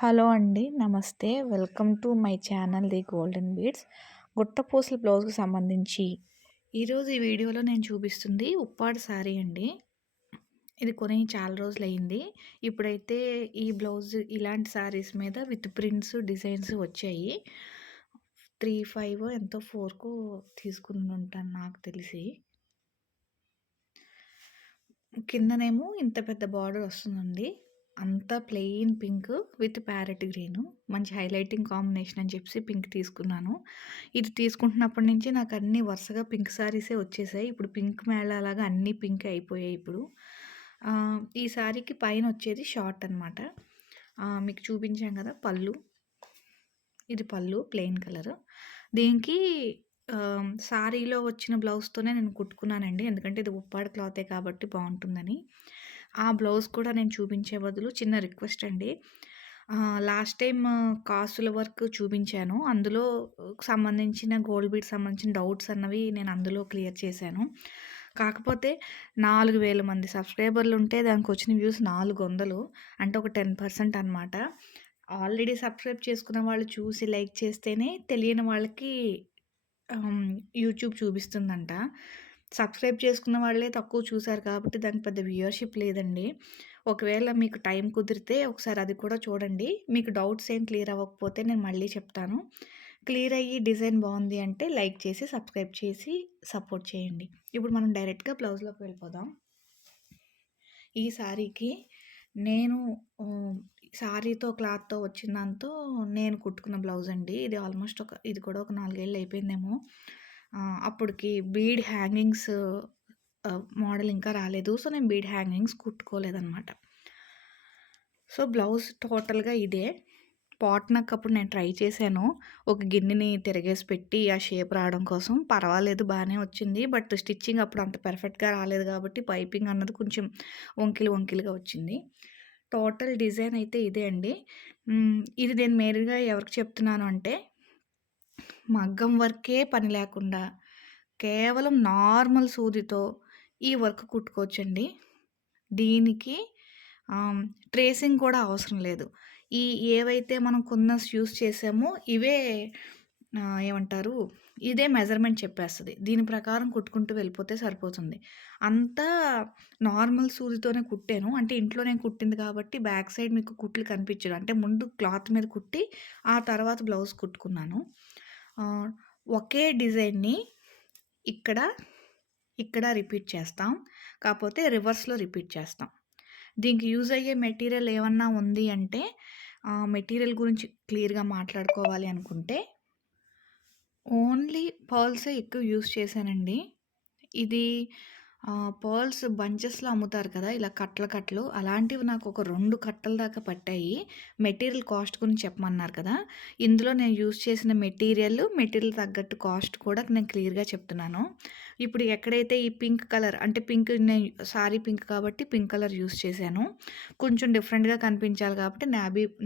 Hello అండి. నమస్తే. Welcome to my channel the golden beads. గుట్టపూసల బ్లౌజ్‌కి సంబంధించి ఈరోజు ఈ వీడియోలో నేను చూపిస్తుంది ఉప్పాడ శారీ అండి. ఇది కొని చాలా రోజులయింది. ఇప్పుడైతే ఈ బ్లౌజ్ ఇలాంటి శారీస్ మీద విత్ ప్రింట్స్, డిజైన్స్ వచ్చాయి. 3, 5 ఎంతో 4కో తీసుకునుంటాను నాకు తెలిసి. కిందనేమో ఇంత పెద్ద బార్డర్ వస్తుందండి. అంతా plain pink with parrot green. మంచి హైలైటింగ్ కాంబినేషన్ అని చెప్పేసి పింక్ తీసుకున్నాను. ఇది తీసుకుంటున్నప్పటి నుంచి నాకు అన్నీ వరుసగా పింక్ శారీసే వచ్చేసాయి. ఇప్పుడు పింక్ మేళాలాగా అన్నీ పింకే అయిపోయాయి ఇప్పుడు. ఈ శారీకి పైన వచ్చేది షార్ట్ అనమాట. మీకు చూపించాం కదా పళ్ళు. ఇది పళ్ళు ప్లెయిన్ కలర్. దీనికి శారీలో వచ్చిన బ్లౌజ్‌తోనే నేను కుట్టుకున్నానండి. ఎందుకంటే ఇది ఉప్పాడ క్లాతే కాబట్టి బావుంటుందని. ఆ బ్లౌజ్ కూడా నేను చూపించే బదులు చిన్న రిక్వెస్ట్ అండి. లాస్ట్ టైమ్ కాసుల వర్క్ చూపించాను. అందులో సంబంధించిన గోల్డ్ బీడ్స్ సంబంధించిన డౌట్స్ అన్నవి నేను అందులో క్లియర్ చేశాను. కాకపోతే 4000 మంది సబ్స్క్రైబర్లుంటే దానికొచ్చిన వ్యూస్ 400 అంటే ఒక 10% అనమాట. ఆల్రెడీ సబ్స్క్రైబ్ చేసుకున్న వాళ్ళు చూసి లైక్ చేస్తేనే తెలియని వాళ్ళకి యూట్యూబ్ చూపిస్తుందంట. సబ్స్క్రైబ్ చేసుకున్న వాళ్ళే తక్కువ చూసారు కాబట్టి దానికి పెద్ద వ్యూయర్‌షిప్ లేదండి. ఒకవేళ మీకు టైం కుదిరితే ఒకసారి అది కూడా చూడండి. మీకు డౌట్స్ ఏం క్లియర్ అవ్వకపోతే నేను మళ్ళీ చెప్తాను. క్లియర్ అయ్యి డిజైన్ బావుంది అంటే లైక్ చేసి, సబ్స్క్రైబ్ చేసి సపోర్ట్ చేయండి. ఇప్పుడు మనం డైరెక్ట్‌గా బ్లౌజ్‌లోకి వెళ్ళిపోదాం. ఈ శారీకి నేను శారీతో క్లాత్‌తో వచ్చిన దాంతో నేను కుట్టుకున్న బ్లౌజ్ అండి. ఇది ఆల్మోస్ట్ ఇది కూడా ఒక 4 ఏళ్ళు అయిపోయిందేమో. అప్పటికి బీడ్ హ్యాంగింగ్స్ మోడల్ ఇంకా రాలేదు. సో, నేను బీడ్ హ్యాంగింగ్స్ కుట్టుకోలేదనమాట. సో, బ్లౌజ్ టోటల్‌గా ఇదే. పాట్ నెక్ అప్పుడు నేను ట్రై చేశాను. ఒక గిన్నెని తిరగేసి పెట్టి ఆ షేప్ రావడం కోసం. పర్వాలేదు బానే వచ్చింది. బట్ స్టిచ్చింగ్ అప్పుడు అంత పర్ఫెక్ట్‌గా రాలేదు కాబట్టి పైపింగ్ అన్నది కొంచెం వంకిలుగా వచ్చింది. టోటల్ డిజైన్ అయితే ఇదే అండి. ఇది నేను మెయిన్‌గా ఎవరికి చెప్తున్నాను అంటే, మగ్గం వర్కే పని లేకుండా కేవలం నార్మల్ సూదితో ఈ వర్క్ కుట్టుకోవచ్చండి. దీనికి ట్రేసింగ్ కూడా అవసరం లేదు. ఏవైతే మనం కుందన్స్ యూజ్ చేసామో ఇవే ఏమంటారు? ఇదే మెజర్‌మెంట్ చెప్పేస్తది. దీని ప్రకారం కుట్టుకుంటూ వెళ్ళిపోతే సరిపోతుంది. అంతా నార్మల్ సూదితోనే కుట్టాను. అంటే ఇంట్లో నేను కుట్టింది కాబట్టి బ్యాక్ సైడ్ మీకు కుట్లు కనిపించదు. అంటే ముందు క్లాత్ మీద కుట్టి, ఆ తర్వాత బ్లౌజ్ కుట్టుకున్నాను. ఒకే డిజైన్‌ని ఇక్కడ, ఇక్కడ రిపీట్ చేస్తాం. కాపోతే రివర్స్‌లో రిపీట్ చేస్తాం. దీనికి యూజ్ అయ్యే మెటీరియల్ ఏమన్నా ఉంది అంటే, మెటీరియల్ గురించి క్లియర్‌గా మాట్లాడుకోవాలి అనుకుంటే, ఓన్లీ పర్ల్సే ఎక్కువ యూజ్ చేశానండి. ఇది పర్ల్స్ బంచెస్‌లో అమ్ముతారు కదా! ఇలా కట్టలు. అలాంటివి నాకు ఒక 2 కట్టల దాకా పట్టాయి. మెటీరియల్ కాస్ట్ గురించి చెప్పమన్నారు కదా! ఇందులో నేను యూజ్ చేసిన మెటీరియల్ తగ్గట్టు కాస్ట్ కూడా నేను క్లియర్‌గా చెప్తున్నాను. ఇప్పుడు ఎక్కడైతే ఈ పింక్ కలర్ అంటే పింక్ నేను సారీ పింక్ కాబట్టి పింక్ కలర్ యూజ్ చేశాను. కొంచెం డిఫరెంట్‌గా కనిపించాలి కాబట్టి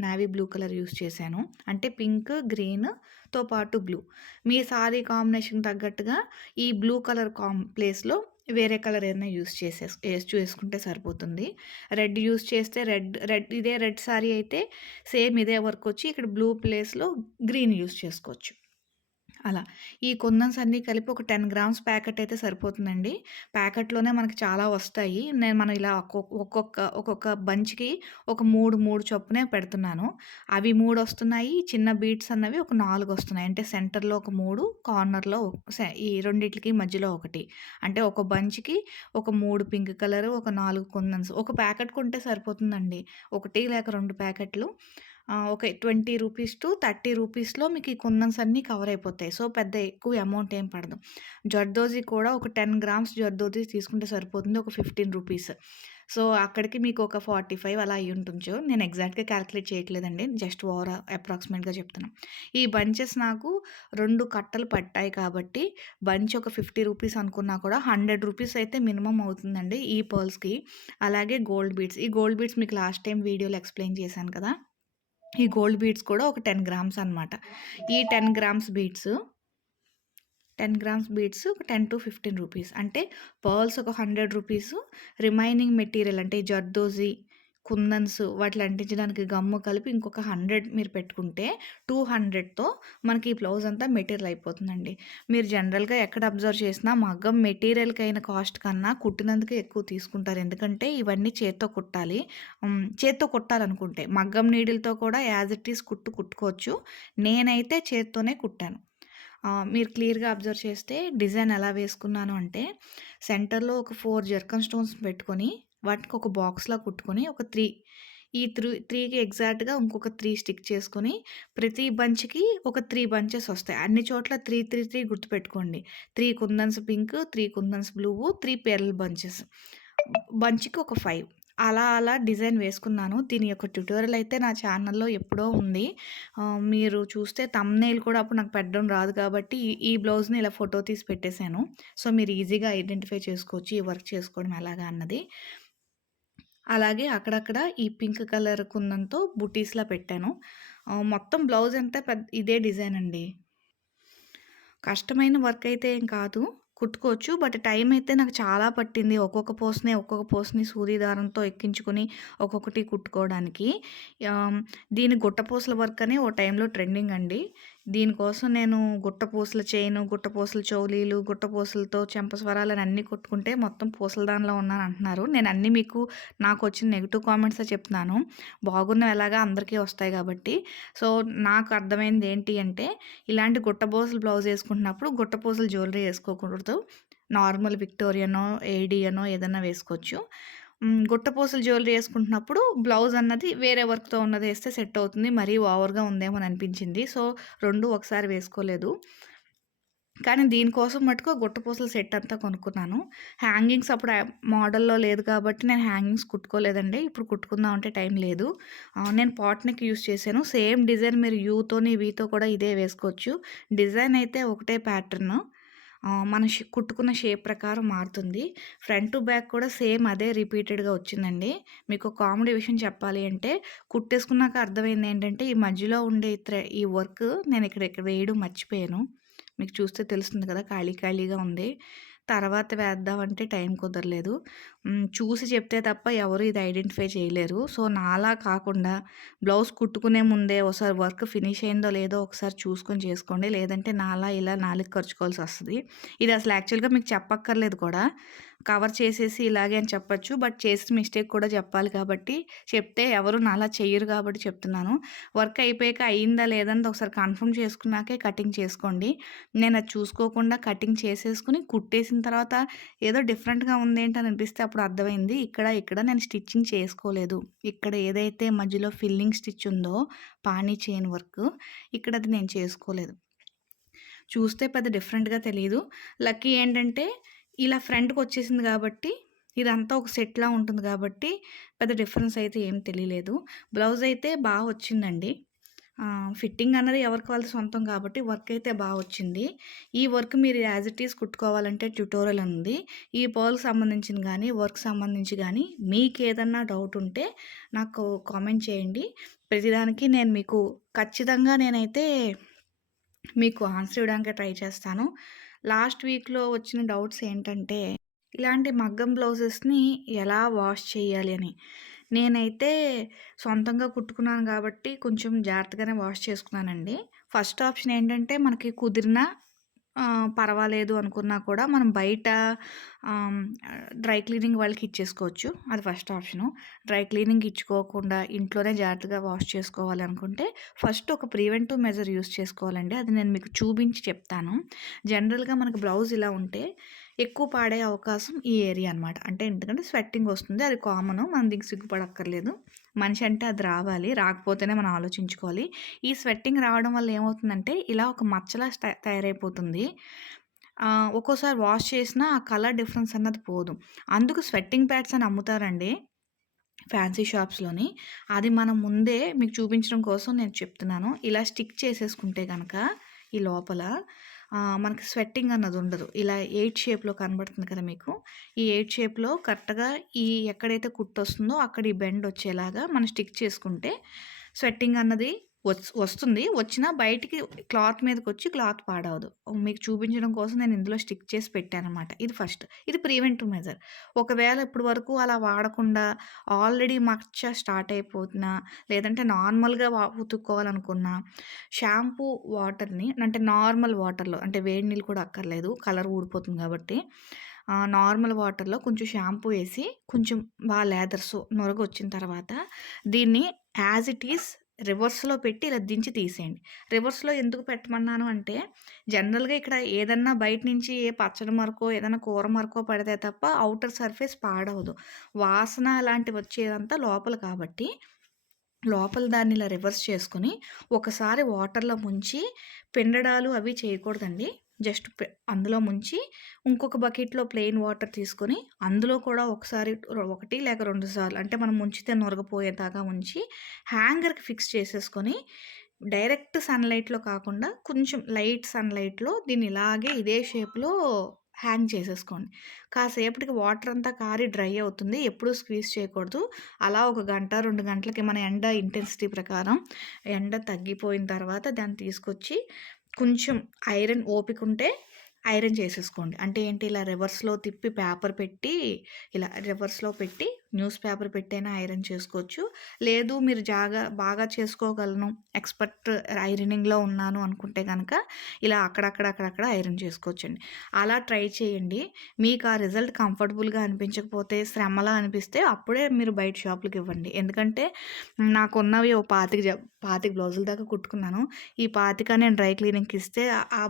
నేవీ బ్లూ కలర్ యూజ్ చేశాను. అంటే పింక్, గ్రీన్‌తో పాటు బ్లూ. మీ సారీ కాంబినేషన్ తగ్గట్టుగా ఈ బ్లూ కలర్ ప్లేస్‌లో వేరే కలర్ ఏదైనా చేసుకుంటే సరిపోతుంది. రెడ్ యూజ్ చేస్తే ఇదే రెడ్ సారీ అయితే సేమ్ ఇదే వర్క్ వచ్చి ఇక్కడ బ్లూ ప్లేస్‌లో గ్రీన్ యూజ్ చేసుకోవచ్చు. అలా. ఈ కుందన్స్ అన్నీ కలిపి ఒక 10 గ్రామ్స్ ప్యాకెట్ అయితే సరిపోతుందండి. ప్యాకెట్‌లోనే మనకి చాలా వస్తాయి. మనం ఇలా ఒక్కొక్క బంచ్‌కి ఒక 3 చొప్పునే పెడుతున్నాను. అవి 3 వస్తున్నాయి. చిన్న బీడ్స్ అన్నవి ఒక 4 వస్తున్నాయి. అంటే సెంటర్‌లో ఒక 3, కార్నర్‌లో ఈ రెండిట్లికి మధ్యలో ఒకటి. అంటే ఒక బంచ్‌కి ఒక 3 పింక్ కలర్, ఒక 4 కుందన్స్. ఒక ప్యాకెట్ కొంటే సరిపోతుందండి. 1 లేక 2 ప్యాకెట్లు ఒక 20 రూపీస్ టు 30 రూపీస్‌లో మీకు ఈ కుందన్స్ అన్నీ కవర్ అయిపోతాయి. సో, పెద్ద ఎక్కువ అమౌంట్ ఏం పడదు. జర్దోజీ కూడా ఒక 10 గ్రామ్స్ జర్దోజీ తీసుకుంటే సరిపోతుంది. ఒక 15 రూపీస్. సో, అక్కడికి మీకు ఒక 45 అలా అయ్యుంటుంచు. నేను ఎగ్జాక్ట్‌గా కాలిక్యులేట్ చేయట్లేదండి. జస్ట్ అప్రాక్సిమేట్‌గా చెప్తున్నా. ఈ బంచెస్ నాకు 2 కట్టలు పట్టాయి కాబట్టి బంచ్ ఒక 50 రూపీస్ అనుకున్నా కూడా 100 రూపీస్ అయితే మినిమమ్ అవుతుందండి ఈ పర్ల్స్‌కి. అలాగే గోల్డ్ బీడ్స్. ఈ గోల్డ్ బీడ్స్ మీకు లాస్ట్ టైమ్ వీడియోలో ఎక్స్‌ప్లెయిన్ చేశాను కదా! ఈ గోల్డ్ బీడ్స్ కూడా ఒక 10 గ్రామ్స్ అనమాట. ఈ 10 గ్రామ్స్ బీడ్స్ ఒక 10-15 రూపీస్. అంటే పర్ల్స్ ఒక 100 రూపీసు. రిమైనింగ్ మెటీరియల్ అంటే జర్దోజీ, కుందన్స్ వాటిలో అంటించడానికి గమ్ము కలిపి ఇంకొక 100 మీరు పెట్టుకుంటే 200తో మనకి ఈ బ్లౌజ్ అంతా మెటీరియల్ అయిపోతుందండి. మీరు జనరల్‌గా ఎక్కడ అబ్జర్వ్ చేసినా మగ్గం మెటీరియల్‌కైన కాస్ట్ కన్నా కుట్టినందుకే ఎక్కువ తీసుకుంటారు. ఎందుకంటే ఇవన్నీ చేత్తో కుట్టాలి. చేత్తో కుట్టాలనుకుంటే మగ్గం నీడిల్‌తో కూడా యాజ్ ఇట్ ఈజ్ కుట్టుకోవచ్చు. నేనైతే చేత్తోనే కుట్టాను. మీరు క్లియర్‌గా అబ్జర్వ్ చేస్తే డిజైన్ ఎలా వేసుకున్నాను అంటే సెంటర్‌లో ఒక 4 జర్కన్ స్టోన్స్ పెట్టుకొని వాటికి ఒక బాక్స్‌లా కుట్టుకొని ఒక 3 ఈ 3కి ఎగ్జాక్ట్‌గా ఇంకొక 3 స్టిక్ చేసుకొని ప్రతి బంచ్‌కి ఒక 3 బంచెస్ వస్తాయి. అన్ని చోట్ల 3, 3, 3 గుర్తుపెట్టుకోండి. 3 కుందన్స్ పింక్, 3 కుందన్స్ బ్లూవు, 3 పెరల్ బంచెస్. బంచ్‌కి ఒక 5 అలా డిజైన్ వేసుకున్నాను. దీని యొక్క ట్యుటోరియల్ అయితే నా ఛానల్‌లో ఎప్పుడో ఉంది. మీరు చూస్తే థంబ్‌నెయిల్ కూడా అప్పుడు నాకు పెట్టడం రాదు కాబట్టి ఈ బ్లౌజ్‌ని ఇలా ఫోటో తీసి పెట్టేసాను. సో, మీరు ఈజీగా ఐడెంటిఫై చేసుకోవచ్చు ఈ వర్క్ చేసుకోవడం ఎలాగా అన్నది. అలాగే అక్కడక్కడ ఈ పింక్ కలర్ కుందంతో బుటీస్‌లా పెట్టాను. మొత్తం బ్లౌజ్ అంతా ఇదే డిజైన్ అండి. కష్టమైన వర్క్ అయితే ఏం కాదు. కుట్టుకోవచ్చు. బట్ టైం అయితే నాకు చాలా పట్టింది. ఒక్కొక్క పోస్‌ని సూది దారంతో ఎక్కించుకొని ఒక్కొక్కటి కుట్టుకోవడానికి. దీని గుట్టపూసల వర్క్ అని ఓ టైంలో ట్రెండింగ్ అండి. దీనికోసం నేను గుట్టపూసల చైను, గుట్టపూసల చౌలీలు, గుట్టపూసలతో చెంపస్వరాలని అన్నీ కుట్టుకుంటే మొత్తం పూసల దానిలో ఉన్నానంటున్నారు. నేను అన్నీ మీకు నాకొచ్చిన నెగెటివ్ కామెంట్సే చెప్తున్నాను. బాగున్నవి ఎలాగా అందరికీ వస్తాయి కాబట్టి. సో, నాకు అర్థమైంది ఏంటి అంటే ఇలాంటి గుట్టపూసల బ్లౌజ్ ఏసుకుంటున్నప్పుడు గుట్టపూసల జ్యువెలరీ ఏసుకోకూడదు. నార్మల్ విక్టోరియనో, ఏడీయనో ఏదన్నా వేసుకోవచ్చు. గుట్టపూసల జ్యువెలరీ ఏసుకుంటున్నప్పుడు బ్లౌజ్ అన్నది వేరే వర్క్‌తో ఉన్నదేస్తే సెట్ అవుతుంది. మరీ ఓవర్‌గా ఉందేమో అని అనిపించింది. సో, 2 ఒకసారి వేసుకోలేదు. కానీ దీనికోసం మటుకు గుట్టపూసల సెట్ అంతా కొనుక్కున్నాను. హ్యాంగింగ్స్ అప్పుడు మోడల్‌లో లేదు కాబట్టి నేను హ్యాంగింగ్స్ కుట్టుకోలేదండి. ఇప్పుడు కుట్టుకుందాం అంటే టైం లేదు. నేను పాట్ నెక్ యూజ్ చేశాను. సేమ్ డిజైన్ మీరు యూతోని, వీతో కూడా ఇదే వేసుకోవచ్చు. డిజైన్ అయితే ఒకటే ప్యాటర్న్. మన కుట్టుకున్న షేప్ ప్రకారం మారుతుంది. ఫ్రంట్ టు బ్యాక్ కూడా సేమ్ అదే రిపీటెడ్‌గా వచ్చిందండి. మీకు కామెడీ విషయం చెప్పాలి అంటే కుట్టేసుకున్నాక అర్థమైంది ఏంటంటే ఈ మధ్యలో ఉండే ఈ వర్క్ నేను ఇక్కడ వేయడం మర్చిపోయాను. మీకు చూస్తే తెలుస్తుంది కదా! ఖాళీగా ఉంది. తర్వాత వేద్దామంటే టైం కుదరలేదు. చూసి చెప్తే తప్ప ఎవరు ఇది ఐడెంటిఫై చేయలేరు. సో, నాలా కాకుండా బ్లౌజ్ కుట్టుకునే ముందే ఒకసారి వర్క్ ఫినిష్ అయిందో లేదో ఒకసారి చూసుకొని చేసుకోండి. లేదంటే నాలా ఇలా నాలుక ఖర్చుకోవాల్సొస్తది. ఇది అసలు యాక్చువల్‌గా మీకు చెప్పక్కర్లేదు కూడా. కవర్ చేసేసి ఇలాగే అని చెప్పొచ్చు. బట్ చేసిన మిస్టేక్ కూడా చెప్పాలి కాబట్టి చెప్తే ఎవరు నాలా చెయ్యరు కాబట్టి చెప్తున్నాను. వర్క్ అయిపోయాక అయిందా లేదా అన్నది ఒకసారి కన్ఫర్మ్ చేసుకున్నాకే కటింగ్ చేసుకోండి. నేను అది చూసుకోకుండా కటింగ్ చేసేసుకొని కుట్టేసిన తర్వాత ఏదో డిఫరెంట్‌గా ఉందేంటి అని అనిపిస్తే అప్పుడు అర్థమైంది. ఇక్కడ నేను స్టిచ్చింగ్ చేసుకోలేదు. ఇక్కడ ఏదైతే మధ్యలో ఫిల్లింగ్ స్టిచ్ ఉందో పానీ చైన్ వర్క్ ఇక్కడ అది నేను చేసుకోలేదు. చూస్తే పెద్ద డిఫరెంట్‌గా తెలీదు. లక్కీ ఏంటంటే ఇలా ఫ్రంట్‌కొచ్చేసింది కాబట్టి ఇదంతా ఒక సెట్‌లా ఉంటుంది కాబట్టి పెద్ద డిఫరెన్స్ అయితే ఏం తెలియలేదు. బ్లౌజ్ అయితే బా వచ్చిందండి. ఫిట్టింగ్ అన్నది ఎవరికి వాళ్ళది సొంతం కాబట్టి వర్క్ అయితే బా వచ్చింది. ఈ వర్క్ మీరు యాజ్ ఇట్ ఈజ్ కుట్టుకోవాలంటే ట్యుటోరియల్ ఉంది. ఈ పర్ల్‌కి సంబంధించింది గానీ, వర్క్ సంబంధించి గానీ మీకేదన్నా డౌట్ ఉంటే నాకు కామెంట్ చేయండి. ప్రతిదానికి నేను మీకు ఖచ్చితంగా నేనైతే మీకు ఆన్సర్ ఇవ్వడానికే ట్రై చేస్తాను. లాస్ట్ వీక్‌లో వచ్చిన డౌట్స్ ఏంటంటే, ఇలాంటి మగ్గం బ్లౌజెస్‌ని ఎలా వాష్ చేయాలి అని. నేనైతే సొంతంగా కుట్టుకున్నాను కాబట్టి కొంచెం జాగ్రత్తగానే వాష్ చేసుకున్నానండి. ఫస్ట్ ఆప్షన్ ఏంటంటే మనకి కుదిరినా పర్వాలేదు అనుకున్నా కూడా మనం బయట ఆహ్, డ్రై క్లీనింగ్ వాళ్ళకి ఇచ్చేసుకోవచ్చు. అది ఫస్ట్ ఆప్షను. డ్రై క్లీనింగ్‌కి ఇచ్చుకోకుండా ఇంట్లోనే జాగ్రత్తగా వాష్ చేసుకోవాలి అనుకుంటే ఫస్ట్ ఒక ప్రివెంటివ్ మెజర్ యూజ్ చేసుకోవాలండి. అది నేను మీకు చూపించి చెప్తాను. జనరల్‌గా మనకు బ్లౌజ్ ఇలా ఉంటే ఎక్కువ పాడే అవకాశం ఈ ఏరియా అనమాట. అంటే ఎందుకంటే స్వెట్టింగ్ వస్తుంది. అది కామను. మనం దీనికి సిగ్గుపడక్కర్లేదు. మనిషి అంటే అది రావాలి. రాకపోతేనే మనం ఆలోచించుకోవాలి. ఈ స్వెట్టింగ్ రావడం వల్ల ఏమవుతుందంటే ఇలా ఒక మచ్చలా తయారైపోతుంది. ఒక్కోసారి వాష్ చేసినా ఆ కలర్ డిఫరెన్స్ అన్నది పోదు. అందుకు స్వెట్టింగ్ ప్యాడ్స్ అని అమ్ముతారండి ఫ్యాన్సీ షాప్స్‌లోని. అది మనం ముందే మీకు చూపించడం కోసం నేను చెప్తున్నాను. ఇలా స్టిక్ చేసేసుకుంటే గనక ఈ లోపల మనకి స్వెట్టింగ్ అన్నది ఉండదు. ఇలా 8 షేప్‌లో కనబడుతుంది కదా మీకు. ఈ 8 షేప్‌లో కరెక్ట్‌గా ఎక్కడైతే కుట్టొస్తుందో అక్కడ ఈ బెండ్ వచ్చేలాగా మనం స్టిక్ చేసుకుంటే స్వెట్టింగ్ అన్నది వస్తుంది. వచ్చినా బయటికి క్లాత్ మీదకొచ్చి క్లాత్ పాడవదు. మీకు చూపించడం కోసం నేను ఇందులో స్టిక్ చేసి పెట్టాననమాట. ఇది ఫస్ట్. ఇది ప్రివెంటివ్ మెజర్. ఒకవేళ ఇప్పటి వరకు అలా వాడకుండా ఆల్రెడీ మచ్చ స్టార్ట్ అయిపోతున్నా, లేదంటే నార్మల్‌గా ఉతుక్కోవాలనుకున్నా, షాంపూ వాటర్‌ని అంటే నార్మల్ వాటర్‌లో అంటే వేడి నీళ్ళు కూడా అక్కర్లేదు. కలర్ ఊడిపోతుంది కాబట్టి. నార్మల్ వాటర్‌లో కొంచెం షాంపూ ఏసి, కొంచెం లేదర్ నురగొచ్చిన తర్వాత దీన్ని యాజ్ ఇట్ ఈజ్ రివర్స్‌లో పెట్టి ఇలా దించి తీసేయండి. రివర్స్‌లో ఎందుకు పెట్టమన్నాను అంటే, జనరల్‌గా ఇక్కడ ఏదన్నా బయట నుంచి ఏ పచ్చడి మరకో, ఏదైనా కూర మరకో పడితే తప్ప ఔటర్ సర్ఫేస్ పాడవదు. వాసన అలాంటివి వచ్చేదంతా లోపల కాబట్టి, లోపల దాన్ని ఇలా రివర్స్ చేసుకొని, ఒకసారి వాటర్‌లో ముంచి పిండడాలు అవి చేయకూడదండి. జస్ట్ అందులో ముంచి, ఇంకొక బకెట్‌లో ప్లెయిన్ వాటర్ తీసుకొని, అందులో కూడా ఒకసారి 1 లేక 2 సార్లు అంటే మనం ముంచితే నురగపోయేదాకా ఉంచి, హ్యాంగర్‌కి ఫిక్స్ చేసేసుకొని, డైరెక్ట్ సన్‌లైట్‌లో కాకుండా కొంచెం లైట్ సన్‌లైట్‌లో దీన్ని ఇలాగే ఇదే షేప్‌లో హ్యాంగ్ చేసేసుకోండి. కాసేపటికి వాటర్ అంతా కారి డ్రై అవుతుంది. ఎప్పుడూ స్క్వీజ్ చేయకూడదు. అలా ఒక గంట, 2 గంటలకి మన ఎండ ఇంటెన్సిటీ ప్రకారం ఎండ తగ్గిపోయిన తర్వాత దాన్ని తీసుకొచ్చి కొంచెం ఐరన్ ఓపికుంటే ఐరన్ చేసేసుకోండి. అంటే ఏంటి ఇలా రివర్స్‌లో తిప్పి పేపర్ పెట్టి ఇలా రివర్స్‌లో పెట్టి న్యూస్ పేపర్ పెట్టైనా ఐరన్ చేసుకోవచ్చు. లేదు మీరు బాగా చేసుకోగలను ఎక్స్‌పర్ట్ ఐరనింగ్‌లో ఉన్నాను అనుకుంటే గనక ఇలా అక్కడక్కడ ఐరన్ చేసుకోవచ్చండి. అలా ట్రై చేయండి. మీకు ఆ రిజల్ట్ కంఫర్టబుల్‌గా అనిపించకపోతే, శ్రమలా అనిపిస్తే అప్పుడే మీరు బయట షాపులకి ఇవ్వండి. ఎందుకంటే నాకున్నవి ఓ 25 బ్లౌజుల దాకా కుట్టుకున్నాను. ఈ 25 నేను డ్రై క్లీనింగ్‌కి ఇస్తే ఆ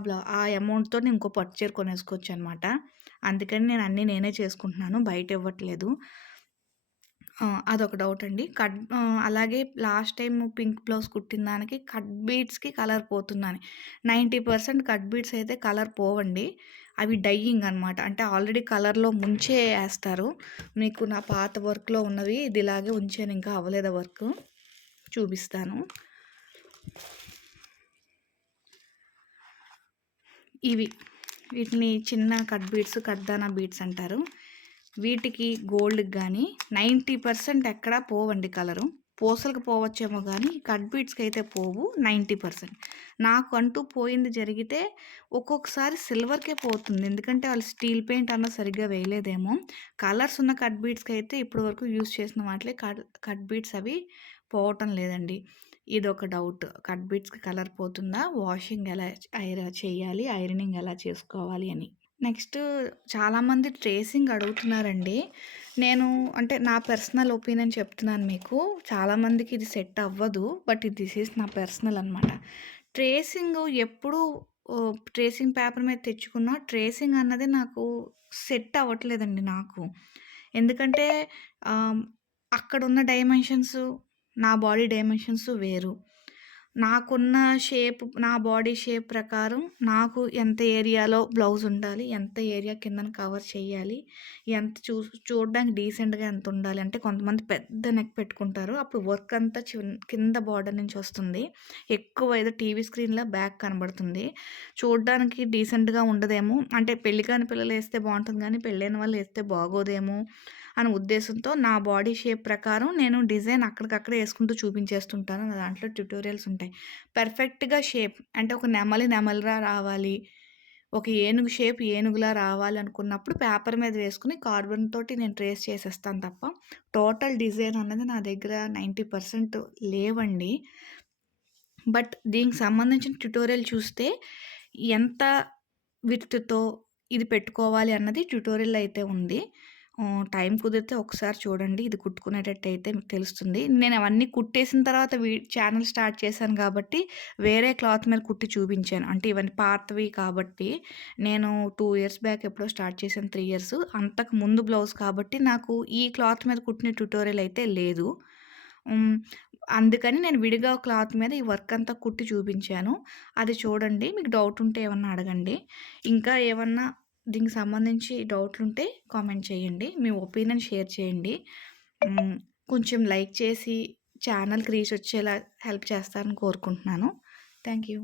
అమౌంట్‌తో నేను ఇంకో పట్టు చీర కొనేసుకోవచ్చనమాట. అందుకని నేనే చేసుకుంటున్నాను. బయట ఇవ్వట్లేదు. అదొక డౌటండి. అలాగే లాస్ట్ టైమ్ పింక్ బ్లౌజ్ కుట్టిన దానికి కట్ బీడ్స్‌కి కలర్ పోతుందని. 90% కట్ బీడ్స్ అయితే కలర్ పోవండి. అవి డైయింగ్ అనమాట. అంటే ఆల్రెడీ కలర్‌లో ముంచే ఏస్తారు. మీకు నా పాత వర్క్‌లో ఉన్నవి ఇది ఇలాగే ఉంచాను. ఇంకా అవ్వలేదు ఆ వర్కు. చూపిస్తాను. ఇవి. వీటిని చిన్న కట్ బీడ్స్, కట్దానా బీడ్స్ అంటారు. వీటికి గోల్డ్‌కి గానీ 90% ఎక్కడా పోవండి కలరు. పూసలకి పోవచ్చేమో గానీ, కట్ బీడ్స్‌కయితే పోవు 90%. నాకు అంటూ పోయింది జరిగితే ఒక్కొక్కసారి సిల్వర్‌కే పోతుంది. ఎందుకంటే వాళ్ళు స్టీల్ పెయింట్ అన్నా సరిగ్గా వేయలేదేమో. కలర్స్ ఉన్న కట్ బీడ్స్‌కయితే ఇప్పటి వరకు యూజ్ చేసిన వాటిలో కట్ బీడ్స్ అవి పోవటం లేదండి. ఇదొక డౌట్. కట్ బీడ్స్‌కి కలర్ పోతుందా? వాషింగ్ ఎలా చేయాలి? ఐరనింగ్ ఎలా చేసుకోవాలి అని. నెక్స్ట్ చాలామంది ట్రేసింగ్ అడుగుతున్నారండి. నేను అంటే నా పర్సనల్ ఒపీనియన్ చెప్తున్నాను మీకు. చాలామందికి ఇది సెట్ అవ్వదు. బట్ దిస్ ఈజ్ నా పర్సనల్ అనమాట. ట్రేసింగ్ ఎప్పుడూ ట్రేసింగ్ పేపర్ మీద తెచ్చుకున్న ట్రేసింగ్ అన్నది నాకు సెట్ అవ్వట్లేదండి నాకు. ఎందుకంటే ఆహ్, అక్కడున్న డైమెన్షన్స్, నా బాడీ డైమెన్షన్స్ వేరు. నాకున్న నా బాడీ షేప్ ప్రకారం నాకు ఎంత ఏరియాలో బ్లౌజ్ ఉండాలి, ఎంత ఏరియా కిందన కవర్ చేయాలి, ఎంత చూడడానికి డీసెంట్‌గా ఎంత ఉండాలి. అంటే కొంతమంది పెద్ద నెక్ పెట్టుకుంటారు. అప్పుడు వర్క్ అంతా కింద బార్డర్ నుంచి వస్తుంది. ఎక్కువ ఏదో టీవీ స్క్రీన్‌లా బ్యాక్ కనబడుతుంది. చూడడానికి డీసెంట్‌గా ఉండదేమో. అంటే పెళ్లి కాని పిల్లలు ఏస్తే బావుంటుంది గానీ, పెళ్ళైన వాళ్ళు ఏస్తే బాగోదేమో అనే ఉద్దేశంతో నా బాడీ షేప్ ప్రకారం నేను డిజైన్ అక్కడికక్కడే యేసుకుంటూ చూపించేస్తుంటాను. నా దాంట్లో ట్యుటోరియల్స్ ఉంటాయి. పర్ఫెక్ట్‌గా షేప్ అంటే ఒక నెమలిలా రావాలి. ఒక ఏనుగు షేప్ ఏనుగులా రావాలనుకున్నప్పుడు పేపర్ మీద వేసుకొని కార్బన్ తోటి నేను ట్రేస్ చేసేస్తాను తప్ప, టోటల్ డిజైన్ అన్నది నా దగ్గర 90% లేవండి. బట్ దీనికి సంబంధించిన ట్యుటోరియల్ చూస్తే ఎంత విడ్త్‌తో ఇది పెట్టుకోవాలి అన్నది ట్యుటోరియల్ అయితే ఉంది. టైం కుదిరితే ఒకసారి చూడండి. ఇది కుట్టుకునేటట్టయితే మీకు తెలుస్తుంది. నేను అవన్నీ కుట్టేసిన తర్వాత ఛానెల్ స్టార్ట్ చేశాను కాబట్టి, వేరే క్లాత్ మీద కుట్టి చూపించాను. అంటే ఇవన్నీ పాతవి కాబట్టి, నేను 2 ఇయర్స్ బ్యాక్ ఎప్పుడో స్టార్ట్ చేశాను. 3 ఇయర్స్. అంతకు ముందు బ్లౌజ్ కాబట్టి, నాకు ఈ క్లాత్ మీద కుట్టిన ట్యుటోరియల్ అయితే లేదు. హ్మ్. అందుకని నేను విడిగా క్లాత్ మీద ఈ వర్క్ అంతా కుట్టి చూపించాను. అది చూడండి. మీకు డౌట్ ఉంటే ఏమన్నా అడగండి. ఇంకా ఏమన్నా దీనికి సంబంధించి డౌట్లుంటే కామెంట్ చేయండి. మీ ఒపీనియన్ షేర్ చేయండి. హ్మ్. కొంచెం లైక్ చేసి ఛానల్‌కి రీచ్ వచ్చేలా హెల్ప్ చేస్తారని కోరుకుంటున్నాను. Thank you.